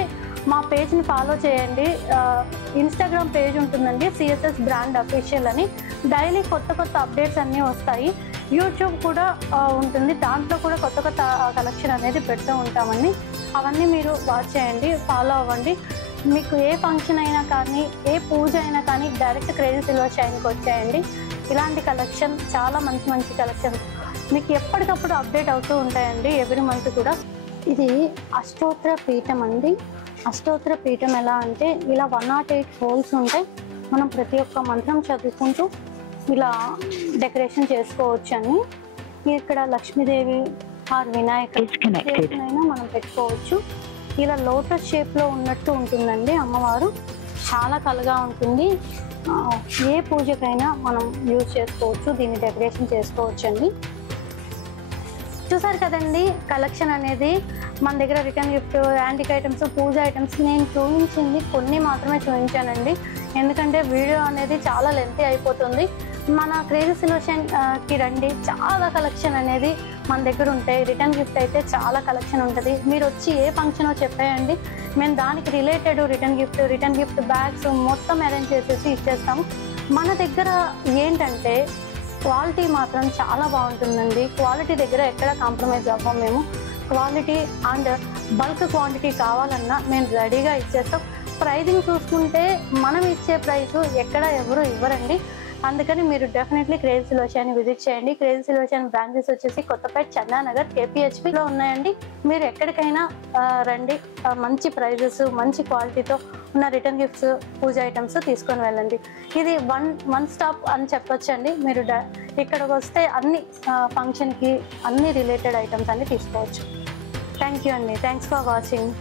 మా పేజ్ని ఫాలో చేయండి. ఇన్స్టాగ్రామ్ పేజ్ ఉంటుందండి, సిఎస్ఎస్ బ్రాండ్ అఫీషియల్ అని. డైలీ కొత్త అప్డేట్స్ అన్నీ వస్తాయి. యూట్యూబ్ కూడా ఉంటుంది, దాంట్లో కూడా కొత్త కలెక్షన్ అనేది పెడుతూ ఉంటామండి. అవన్నీ మీరు వాచ్ చేయండి, ఫాలో అవ్వండి. మీకు ఏ ఫంక్షన్ అయినా కానీ, ఏ పూజ అయినా కానీ డైరెక్ట్ క్రేజీ సిల్వర్ షైన్కి వచ్చేయండి. ఇలాంటి కలెక్షన్ చాలా మంచి కలెక్షన్ మీకు ఎప్పటికప్పుడు అప్డేట్ అవుతూ ఉంటాయండి, ఎవ్రీ మంత్ కూడా. ఇది అష్టోత్తర పీఠం అండి. అష్టోత్తర పీఠం ఎలా అంటే ఇలా 108 హోల్స్ ఉంటాయి. మనం ప్రతి ఒక్క మంత్రం చదువుకుంటూ ఇలా డెకరేషన్ చేసుకోవచ్చు అని. ఇక్కడ లక్ష్మీదేవి ఆర్ వినాయకుడైనా మనం పెట్టుకోవచ్చు. ఇలా లోటస్ షేప్లో ఉన్నట్టు ఉంటుందండి అమ్మవారు, చాలా కలగా ఉంటుంది. ఏ పూజకైనా మనం యూజ్ చేసుకోవచ్చు, దీన్ని డెకరేషన్ చేసుకోవచ్చు అండి. చూసారు కదండి కలెక్షన్ అనేది. మన దగ్గర రిటర్న్ గిఫ్ట్, యాంటిక్ ఐటమ్స్, పూజ ఐటమ్స్ నేను చూపించింది కొన్ని మాత్రమే చూపించానండి, ఎందుకంటే వీడియో అనేది చాలా లెంతీ అయిపోతుంది. మన క్రేజీ సిల్వర్ షైన్కి రండి, చాలా కలెక్షన్ అనేది మన దగ్గర ఉంటాయి. రిటర్న్ గిఫ్ట్ అయితే చాలా కలెక్షన్ ఉంటుంది. మీరు వచ్చి ఏ ఫంక్షనో చెప్పేయండి, మేము దానికి రిలేటెడ్ రిటర్న్ గిఫ్ట్ బ్యాగ్స్ మొత్తం అరేంజ్ చేసేసి ఇచ్చేస్తాము. మన దగ్గర ఏంటంటే క్వాలిటీ మాత్రం చాలా బాగుంటుందండి. క్వాలిటీ దగ్గర ఎక్కడ కాంప్రమైజ్ అవ్వం మేము. క్వాలిటీ అండ్ బల్క్ క్వాంటిటీ కావాలన్నా మేము రెడీగా ఇచ్చేస్తాం. ప్రైజింగ్ చూసుకుంటే మనం ఇచ్చే ప్రైస్ ఎక్కడ ఎవరు ఇవ్వరండి. అందుకని మీరు definitely crazy silver shine visit చేయండి. క్రేజీ సిల్వర్ షైన్ బ్రాంచెస్ వచ్చేసి కొత్తపేట, చందానగర్, కేపీహెచ్పిలో ఉన్నాయండి. మీరు ఎక్కడికైనా రండి, మంచి ప్రైజెస్, మంచి క్వాలిటీతో ఉన్న రిటర్న్ గిఫ్ట్స్, పూజ ఐటమ్స్ తీసుకొని వెళ్ళండి. ఇది వన్ స్టాప్ అని చెప్పొచ్చండి. మీరు ఇక్కడికి వస్తే అన్ని ఫంక్షన్కి అన్ని రిలేటెడ్ ఐటమ్స్ అన్ని తీసుకోవచ్చు. థ్యాంక్ యూ అండి. Thanks for watching.